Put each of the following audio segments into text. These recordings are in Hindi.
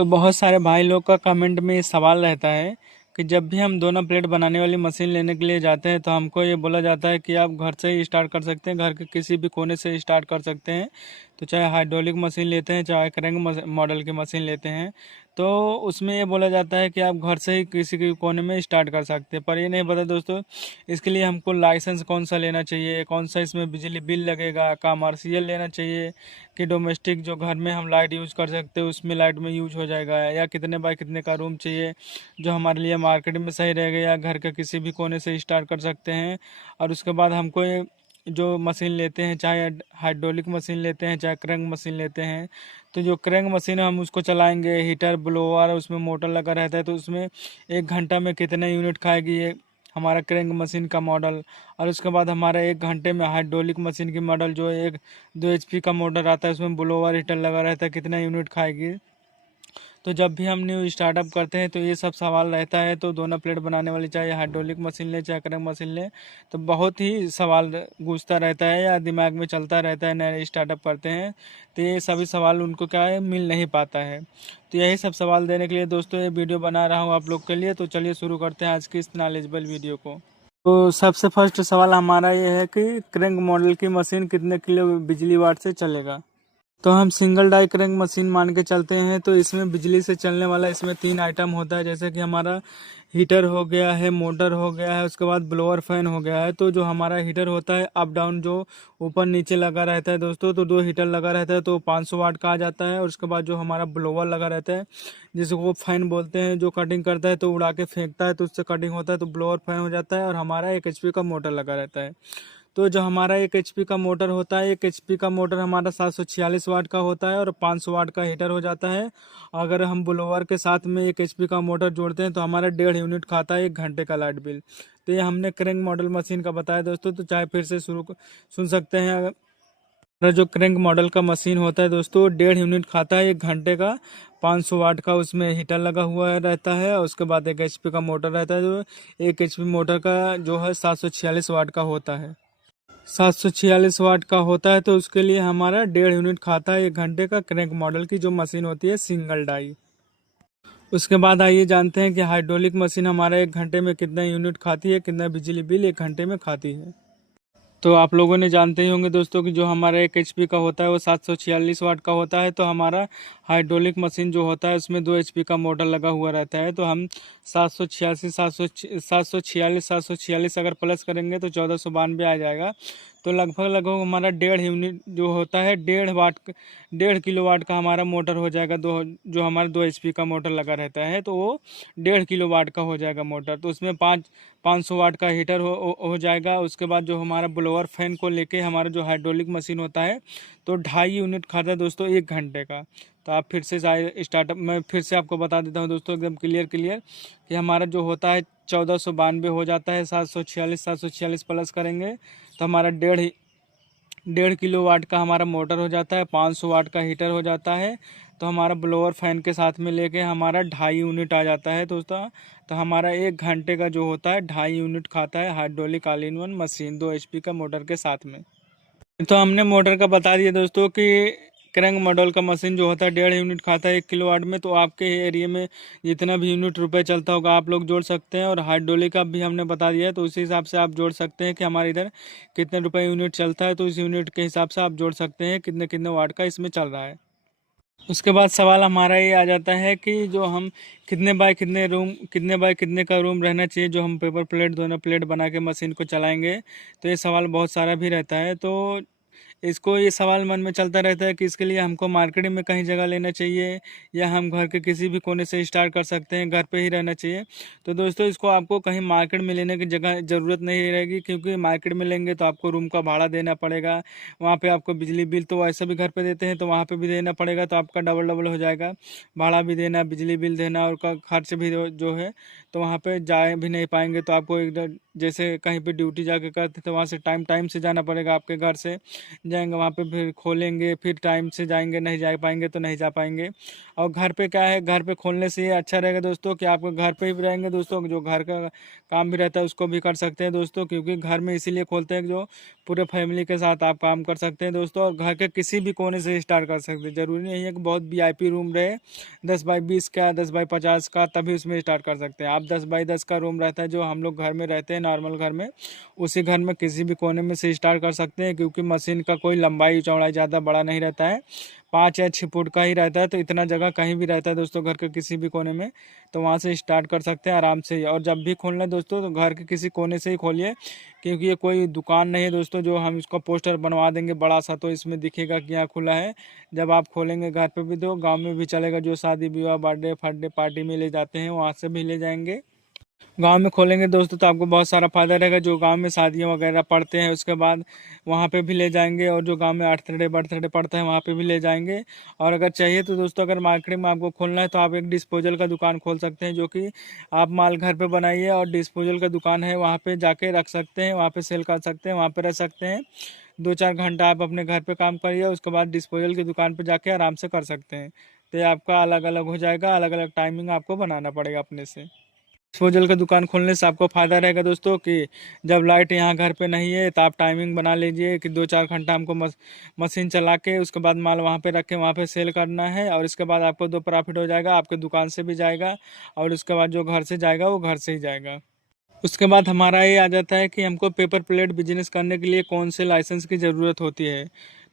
तो बहुत सारे भाई लोग का कमेंट में ये सवाल रहता है कि जब भी हम दोनों प्लेट बनाने वाली मशीन लेने के लिए जाते हैं तो हमको ये बोला जाता है कि आप घर से ही स्टार्ट कर सकते हैं, घर के किसी भी कोने से स्टार्ट कर सकते हैं। तो चाहे हाइड्रोलिक मशीन लेते हैं, चाहे क्रैंक मॉडल की मशीन लेते हैं, तो उसमें ये बोला जाता है कि आप घर से ही किसी के कोने में स्टार्ट कर सकते हैं। पर ये नहीं पता दोस्तों, इसके लिए हमको लाइसेंस कौन सा लेना चाहिए, कौन सा इसमें बिजली बिल लगेगा, कमर्शियल लेना चाहिए कि डोमेस्टिक जो घर में हम लाइट यूज़ कर सकते हैं उसमें लाइट में यूज हो जाएगा, या कितने बाय कितने का रूम चाहिए जो हमारे लिए मार्केट में सही रहेगा, या घर के किसी भी कोने से स्टार्ट कर सकते हैं। और उसके बाद हमको जो मशीन लेते हैं, चाहे हाइड्रोलिक मशीन लेते हैं चाहे क्रैंक मशीन लेते हैं, तो जो क्रैंक मशीन है हम उसको चलाएंगे, हीटर ब्लोअर उसमें मोटर लगा रहता है, तो उसमें 1 घंटा में कितने यूनिट खाएगी ये हमारा क्रैंक मशीन का मॉडल। और उसके बाद हमारा 1 घंटे में हाइड्रोलिक मशीन की मॉडल जो एक 2 HP का मोटर आता है उसमें ब्लोअर हीटर लगा रहता है, कितना यूनिट खाएगी। तो जब भी हम न्यू स्टार्टअप करते हैं तो ये सब सवाल रहता है। तो दोनों प्लेट बनाने वाली चाहे हाइड्रोलिक मशीन ले चाहे क्रैंक मशीन ले, तो बहुत ही सवाल गूंजता रहता है या दिमाग में चलता रहता है, नए स्टार्टअप करते हैं तो ये सभी सवाल उनको क्या है, मिल नहीं पाता है। तो यही सब सवाल देने के लिए दोस्तों ये वीडियो बना रहा हूँ आप लोग के लिए। तो चलिए शुरू करते हैं आज की इस नॉलेजेबल वीडियो को। तो सबसे फर्स्ट सवाल हमारा ये है कि क्रैंक मॉडल की मशीन कितने किलो बिजली वाट से चलेगा। तो हम सिंगल डाई क्रैंक मशीन मान के चलते हैं। तो इसमें बिजली से चलने वाला इसमें 3 आइटम होता है, जैसे कि हमारा हीटर हो गया है, मोटर हो गया है, उसके बाद ब्लोअर फैन हो गया है। तो जो हमारा हीटर होता है अप डाउन जो ऊपर नीचे लगा रहता है दोस्तों, तो 2 हीटर लगा रहता है तो 500 वाट का आ जाता है। और उसके बाद जो हमारा ब्लोअर लगा रहता है जिसको वो फैन बोलते हैं, जो कटिंग करता है तो उड़ा के फेंकता है तो उससे कटिंग होता है तो ब्लोअर फैन हो जाता है। और हमारा 1 HP का मोटर लगा रहता है। तो जो हमारा 1 HP का मोटर होता है, 1 HP का मोटर हमारा 746 वाट का होता है और 500 वाट का हीटर हो जाता है। अगर हम ब्लोअर के साथ में 1 HP का मोटर जोड़ते हैं तो हमारा 1.5 यूनिट खाता है 1 घंटे का लाइट बिल। तो ये हमने क्रैंक मॉडल मशीन का बताया दोस्तों। तो चाहे फिर से शुरू सुन सकते हैं। हमारा जो क्रैंक मॉडल का मशीन होता है दोस्तों 1.5 यूनिट खाता है 1 घंटे का, 500 वाट का उसमें हीटर लगा हुआ रहता है। और उसके बाद 1 HP का मोटर रहता है, जो 1 HP मोटर का जो है 746 वाट का होता है। 746 वाट का होता है तो उसके लिए हमारा 1.5 यूनिट खाता है 1 घंटे का क्रैंक मॉडल की जो मशीन होती है सिंगल डाई। उसके बाद आइए जानते हैं कि हाइड्रोलिक मशीन हमारा 1 घंटे में कितना यूनिट खाती है, कितना बिजली बिल 1 घंटे में खाती है। तो आप लोगों ने जानते ही होंगे दोस्तों कि जो हमारा 1 HP का होता है वो 746 वाट का होता है। तो हमारा हाइड्रोलिक मशीन जो होता है उसमें 2 HP का मोटर लगा हुआ रहता है। तो हम 746 अगर प्लस करेंगे तो 1492 आ जाएगा। तो लगभग लगभग हमारा 1.5 यूनिट जो होता है 1.5 किलो वाट का हमारा मोटर हो जाएगा। जो हमारा 2 HP का मोटर लगा रहता है तो वो 1.5 किलो वाट का हो जाएगा मोटर। तो उसमें 500 वाट का हीटर हो जाएगा। उसके बाद जो हमारा ब्लोअर फैन को लेके हमारा जो हाइड्रोलिक मशीन होता है तो 2.5 यूनिट खाता है दोस्तों 1 घंटे का। तो आप फिर से स्टार्टअप मैं फिर से आपको बता देता हूँ दोस्तों एकदम क्लियर कि हमारा जो होता है 1492 हो जाता है। 746 प्लस करेंगे तो हमारा 1.5 किलो वाट का हमारा मोटर हो जाता है, 500 वाट का हीटर हो जाता है। तो हमारा ब्लोअर फैन के साथ में लेके हमारा 2.5 यूनिट आ जाता है दोस्तों। तो हमारा 1 घंटे का जो होता है 2.5 यूनिट खाता है hydraulic all in one machine 2 HP का मोटर के साथ में। तो हमने मोटर का बता दिया दोस्तों कि क्रैंक मॉडल का मशीन जो होता है 1.5 यूनिट खाता है 1 किलो वाट में। तो आपके एरिया में जितना भी यूनिट रुपए चलता होगा आप लोग जोड़ सकते हैं। और हाइड्रोलिक का भी हमने बता दिया है तो उसी हिसाब से आप जोड़ सकते हैं कि हमारे इधर कितने रुपए यूनिट चलता है। तो उस यूनिट के हिसाब से आप जोड़ सकते हैं कितने कितने वाट का इसमें चल रहा है। उसके बाद सवाल हमारा ये आ जाता है कि जो हम कितने बाय कितने का रूम रहना चाहिए जो हम पेपर प्लेट दोनों प्लेट बना के मशीन को चलाएंगे। तो ये सवाल बहुत सारा भी रहता है। तो इसको ये सवाल मन में चलता रहता है कि इसके लिए हमको मार्केट में कहीं जगह लेना चाहिए या हम घर के किसी भी कोने से स्टार्ट कर सकते हैं, घर पे ही रहना चाहिए। तो दोस्तों इसको आपको कहीं मार्केट में लेने की जगह ज़रूरत नहीं रहेगी, क्योंकि मार्केट में लेंगे तो आपको रूम का भाड़ा देना पड़ेगा। वहाँ पे आपको बिजली बिल तो वैसे भी घर पे देते हैं तो वहाँ पे भी देना पड़ेगा, तो आपका डबल डबल हो जाएगा। भाड़ा भी देना, बिजली बिल देना और का खर्च भी जो है, तो वहाँ पे जा भी नहीं पाएंगे। तो आपको एक जैसे कहीं पे ड्यूटी जाके करते तो वहाँ से टाइम से जाना पड़ेगा, आपके घर से जाएंगे वहाँ पे, फिर खोलेंगे, फिर टाइम से जाएंगे, नहीं जा पाएंगे तो नहीं जा पाएंगे। और घर पे क्या है, घर पे खोलने से ये अच्छा रहेगा दोस्तों कि आप घर पे ही रहेंगे दोस्तों, जो घर का काम भी रहता है उसको भी कर सकते हैं दोस्तों, क्योंकि घर में इसीलिए खोलते हैं कि जो पूरे फैमिली के साथ आप काम कर सकते हैं दोस्तों, और घर के किसी भी कोने से स्टार्ट कर सकते हैं। ज़रूरी नहीं है कि बहुत वीआईपी रूम रहे 10 बाई 20 का, 10 बाई 50 का, तभी उसमें स्टार्ट कर सकते हैं आप। 10 बाई 10 का रूम रहता है जो हम लोग घर में रहते हैं नॉर्मल घर में, उसी घर में किसी भी कोने में से स्टार्ट कर सकते हैं, क्योंकि मशीन का कोई लंबाई चौड़ाई ज़्यादा बड़ा नहीं रहता है, 5 या 6 फुट का ही रहता है, तो इतना जगह कहीं भी रहता है दोस्तों घर के किसी भी कोने में, तो वहाँ से स्टार्ट कर सकते हैं आराम से ही। और जब भी खोलना है दोस्तों तो घर के किसी कोने से ही खोलिए, क्योंकि ये कोई दुकान नहीं है दोस्तों जो हम इसका पोस्टर बनवा देंगे बड़ा सा तो इसमें दिखेगा कि यहाँ खुला है। जब आप खोलेंगे घर पे भी तो गांव में भी चलेगा, जो शादी विवाह बर्थडे फर्थडे पार्टी में ले जाते हैं वहाँ से भी ले जाएंगे। गांव में खोलेंगे दोस्तों तो आपको बहुत सारा फायदा रहेगा, जो गांव में शादियां वगैरह पड़ते हैं उसके बाद वहां पे भी ले जाएंगे, और जो गांव में अर्थडे बर्थडे पड़ता है वहां पे भी ले जाएंगे। और अगर चाहिए तो दोस्तों, अगर मार्केट में आपको खोलना है तो आप एक डिस्पोजल का दुकान खोल सकते हैं, जो कि आप माल घर पे बनाइए और डिस्पोजल का दुकान है वहाँ पे जाके रख सकते हैं, वहाँ पे सेल कर सकते हैं, वहाँ पे रह सकते हैं। 2-4 घंटा आप अपने घर पे काम करिए, उसके बाद डिस्पोजल की दुकान पे जाके आराम से कर सकते हैं। तो ये आपका अलग अलग हो जाएगा, अलग अलग टाइमिंग आपको बनाना पड़ेगा अपने से। डिस्पोजल का दुकान खोलने से आपको फ़ायदा रहेगा दोस्तों कि जब लाइट यहाँ घर पे नहीं है तो आप टाइमिंग बना लीजिए कि 2-4 घंटा हमको मशीन चला के उसके बाद माल वहाँ पे रख के वहाँ पे सेल करना है, और इसके बाद आपको 2 प्रॉफिट हो जाएगा, आपके दुकान से भी जाएगा और उसके बाद जो घर से जाएगा वो घर से ही जाएगा। उसके बाद हमारा ये आ जाता है कि हमको पेपर प्लेट बिजनेस करने के लिए कौन से लाइसेंस की ज़रूरत होती है।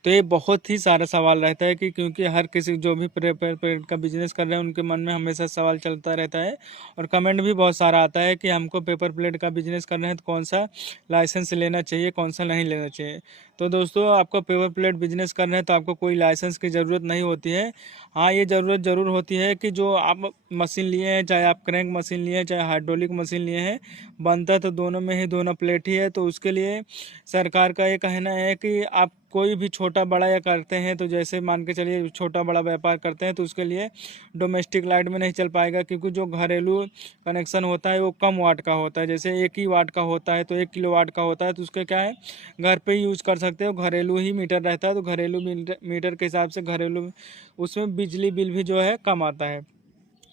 तो ये बहुत ही सारा सवाल रहता है कि क्योंकि हर किसी जो भी पेपर प्लेट का बिजनेस कर रहे हैं उनके मन में हमेशा सवाल चलता रहता है, और कमेंट भी बहुत सारा आता है कि हमको पेपर प्लेट का बिजनेस करना है तो कौन सा लाइसेंस लेना चाहिए, कौन सा नहीं लेना चाहिए। तो दोस्तों, आपको पेपर प्लेट बिजनेस करना है तो आपको कोई लाइसेंस की ज़रूरत नहीं होती है। हाँ, ये ज़रूरत ज़रूर होती है कि जो आप मशीन लिए हैं, चाहे आप क्रैंक मशीन लिए हैं चाहे हाइड्रोलिक मशीन लिए हैं, बनता तो दोनों में ही दोनों प्लेट ही है, तो उसके लिए सरकार का ये कहना है कि आप कोई भी छोटा बड़ा या करते हैं तो जैसे मान के चलिए छोटा बड़ा व्यापार करते हैं तो उसके लिए डोमेस्टिक लाइट में नहीं चल पाएगा, क्योंकि जो घरेलू कनेक्शन होता है वो कम वाट का होता है, जैसे 1 ही वाट का होता है तो 1 किलो वाट का होता है, तो उसके क्या है घर पे ही यूज़ कर सकते हो, घरेलू ही मीटर रहता है, तो घरेलू मीटर के हिसाब से घरेलू उसमें बिजली बिल भी जो है कम आता है।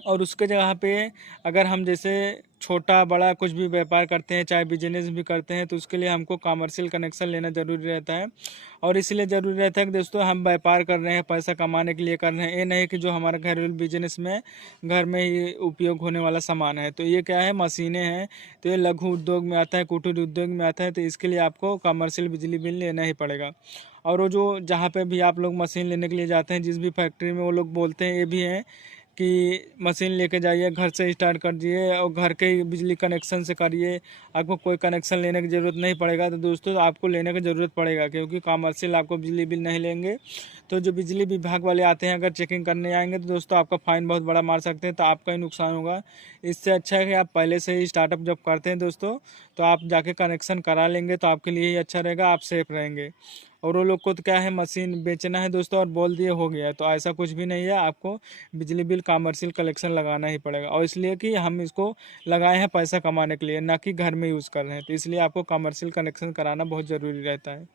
और उसके जगह पे अगर हम जैसे छोटा बड़ा कुछ भी व्यापार करते हैं चाहे बिजनेस भी करते हैं तो उसके लिए हमको कमर्शियल कनेक्शन लेना ज़रूरी रहता है। और इसलिए ज़रूरी रहता है कि दोस्तों हम व्यापार कर रहे हैं, पैसा कमाने के लिए कर रहे हैं, ये नहीं कि जो हमारा घरेलू बिजनेस में घर में ही उपयोग होने वाला सामान है। तो ये क्या है, मशीनें हैं, तो ये लघु उद्योग में आता है, कुटीर उद्योग में आता है, तो इसके लिए आपको कमर्शियल बिजली बिल लेना ही पड़ेगा। और वो जो जहाँ पे भी आप लोग मशीन लेने के लिए जाते हैं, जिस भी फैक्ट्री में, वो लोग बोलते हैं ये भी हैं कि मशीन लेके जाइए, घर से स्टार्ट कर दिए और घर के ही बिजली कनेक्शन से करिए, आपको कोई कनेक्शन लेने की ज़रूरत नहीं पड़ेगा। तो दोस्तों, आपको लेने की ज़रूरत पड़ेगा, क्योंकि कमर्शियल आपको बिजली बिल नहीं लेंगे तो जो बिजली विभाग वाले आते हैं अगर चेकिंग करने आएंगे तो दोस्तों आपका फ़ाइन बहुत बड़ा मार सकते हैं, तो आपका ही नुकसान होगा। इससे अच्छा है कि आप पहले से ही स्टार्टअप जब करते हैं दोस्तों तो आप जाके कनेक्शन करा लेंगे, तो आपके लिए ही अच्छा रहेगा, आप सेफ रहेंगे। और वो लोग को तो क्या है, मशीन बेचना है दोस्तों और बोल दिए हो गया, तो ऐसा कुछ भी नहीं है, आपको बिजली बिल कमर्शियल कलेक्शन लगाना ही पड़ेगा, और इसलिए कि हम इसको लगाए हैं पैसा कमाने के लिए, ना कि घर में यूज़ कर रहे हैं, तो इसलिए आपको कमर्शियल कनेक्शन कराना बहुत ज़रूरी रहता है।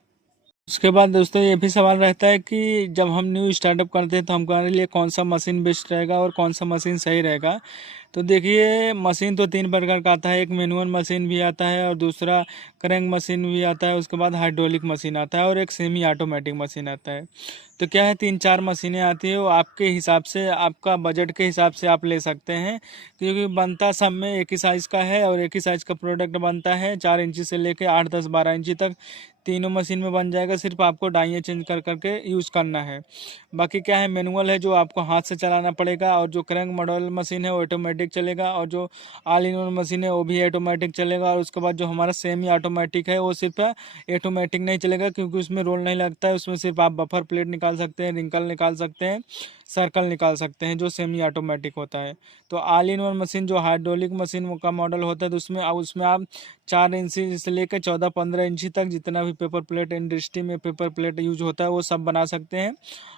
उसके बाद दोस्तों ये भी सवाल रहता है कि जब हम न्यू स्टार्टअप करते हैं तो हमारे लिए कौन सा मशीन बेस्ट रहेगा और कौन सा मशीन सही रहेगा। तो देखिए, मशीन तो 3 प्रकार का आता है, एक मैनुअल मशीन भी आता है और दूसरा क्रैंक मशीन भी आता है, उसके बाद हाइड्रोलिक मशीन आता है और एक सेमी ऑटोमेटिक मशीन आता है। तो क्या है, 3-4 मशीनें आती है, वो आपके हिसाब से, आपका बजट के हिसाब से आप ले सकते हैं, क्योंकि बनता सब में एक ही साइज़ का है और एक ही साइज़ का प्रोडक्ट बनता है, 4 इंची से लेके 8, 10, 12 इंची तक तीनों मशीन में बन जाएगा, सिर्फ आपको डाइयाँ चेंज कर करके यूज़ करना है। बाकी क्या है, मैनुअल है जो आपको हाथ से चलाना पड़ेगा, और जो क्रैंक मॉडल मशीन है वो ऑटोमेटिक चलेगा, और जो ऑल इन वन मशीन है वो भी ऑटोमेटिक चलेगा। और उसके बाद जो हमारा सेमी ऑटोमेटिक है वो सिर्फ ऑटोमेटिक नहीं चलेगा, क्योंकि उसमें रोल नहीं लगता है, उसमें सिर्फ आप बफर प्लेट निकाल सकते हैं, रिंकल निकाल सकते हैं, सर्कल निकाल सकते हैं जो सेमी ऑटोमेटिक होता है। तो ऑल इन वन मशीन जो हाइड्रोलिक मशीन का मॉडल होता है तो उसमें आप 4 इंची से लेकर 14-15 इंची तक जितना भी पेपर प्लेट इंडस्ट्री में पेपर प्लेट यूज होता है वो सब बना सकते हैं।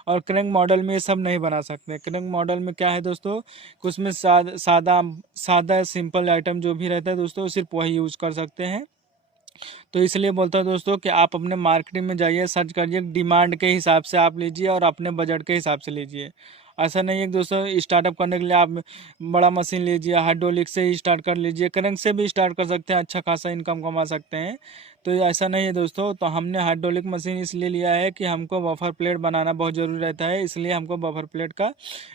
और क्रैंक मॉडल में ये सब नहीं बना सकते। क्रैंक मॉडल में क्या है दोस्तों कि उसमें सादा सादा सिंपल आइटम जो भी रहता है दोस्तों सिर्फ वही यूज़ कर सकते हैं। तो इसलिए बोलता हूँ दोस्तों कि आप अपने मार्केटिंग में जाइए, सर्च करिए, डिमांड के हिसाब से आप लीजिए और अपने बजट के हिसाब से लीजिए। ऐसा नहीं है कि दोस्तों स्टार्टअप करने के लिए आप बड़ा मशीन लीजिए, हाइड्रोलिक से ही स्टार्ट कर लीजिए, करंट से भी स्टार्ट कर सकते हैं, अच्छा खासा इनकम कमा सकते हैं। तो ऐसा नहीं है दोस्तों। तो हमने हाइड्रोलिक मशीन इसलिए लिया है कि हमको बफर प्लेट बनाना बहुत ज़रूरी रहता है, इसलिए हमको बफर प्लेट का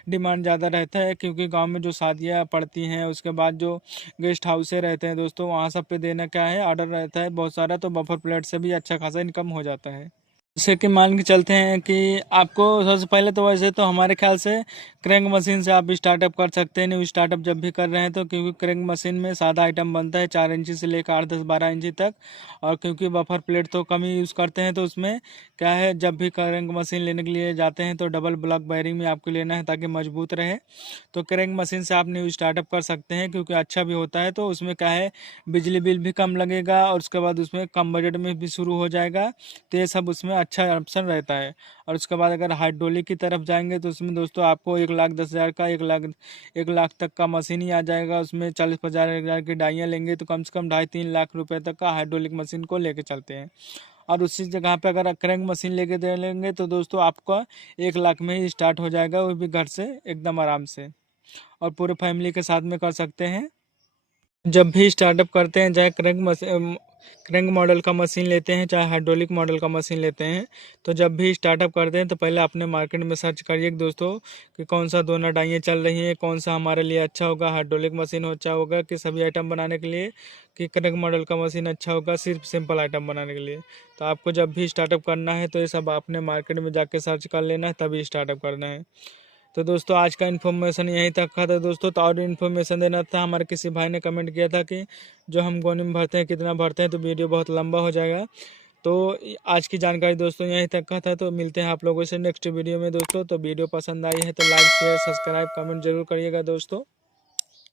डिमांड ज़्यादा रहता है। क्योंकि गांव में जो शादियाँ पड़ती हैं, उसके बाद जो गेस्ट हाउसे रहते हैं दोस्तों, वहाँ सब पे देना क्या है, ऑर्डर रहता है बहुत सारा, तो बफर प्लेट से भी अच्छा खासा इनकम हो जाता है। जैसे कि मान के चलते हैं कि आपको सबसे पहले तो वैसे तो हमारे ख्याल से क्रैंक मशीन से आप स्टार्टअप कर सकते हैं। न्यू स्टार्टअप जब भी कर रहे हैं तो, क्योंकि क्रैंक मशीन में सादा आइटम बनता है 4 इंची से लेकर 8, 10, 12 इंची तक। और क्योंकि बफर प्लेट तो कम ही यूज़ करते हैं तो उसमें क्या है, जब भी क्रैंक मशीन लेने के लिए जाते हैं तो डबल ब्लॉक बेयरिंग में आपको लेना है ताकि मजबूत रहे। तो क्रैंक मशीन से आप न्यू स्टार्टअप कर सकते हैं क्योंकि अच्छा भी होता है। तो उसमें क्या है, बिजली बिल भी कम लगेगा और उसके बाद उसमें कम बजट में भी शुरू हो जाएगा। तो ये सब उसमें अच्छा ऑप्शन रहता है। और उसके बाद अगर हाइड्रोलिक की तरफ जाएंगे तो उसमें दोस्तों आपको 1,10,000 का 1 लाख तक का मशीन ही आ जाएगा। उसमें 40-50 हज़ार की डाइयाँ लेंगे तो कम से कम 2.5-3 लाख रुपए तक का हाइड्रोलिक मशीन को लेके चलते हैं। और उसी जगह पे अगर क्रैंक मशीन लेके दे लेंगे तो दोस्तों आपका 1 लाख में ही स्टार्ट हो जाएगा, वो भी घर से एकदम आराम से, और पूरे फैमिली के साथ में कर सकते हैं। जब भी स्टार्टअप करते हैं, चाहे क्रैंक मॉडल का मशीन लेते हैं चाहे हाइड्रोलिक मॉडल का मशीन लेते हैं, तो जब भी स्टार्टअप करते हैं तो पहले अपने मार्केट में सर्च करिए कि दोस्तों कि कौन सा दोनों डाइयाँ चल रही हैं, कौन सा हमारे लिए अच्छा होगा, हाइड्रोलिक मशीन अच्छा होगा कि सभी आइटम बनाने के लिए, कि क्रैंक मॉडल का मशीन अच्छा होगा सिर्फ सिंपल आइटम बनाने के लिए। तो आपको जब भी स्टार्टअप करना है तो ये सब अपने मार्केट में जाके सर्च कर लेना है, तभी स्टार्टअप करना है। तो दोस्तों आज का इन्फॉर्मेशन यहीं तक का था दोस्तों। तो और इन्फॉर्मेशन देना था, हमारे किसी भाई ने कमेंट किया था कि जो हम गोनी में भरते हैं कितना भरते हैं, तो वीडियो बहुत लंबा हो जाएगा। तो आज की जानकारी दोस्तों यहीं तक का था। तो मिलते हैं आप लोगों से नेक्स्ट वीडियो में दोस्तों। तो वीडियो पसंद आई है तो लाइक शेयर सब्सक्राइब कमेंट जरूर करिएगा दोस्तों।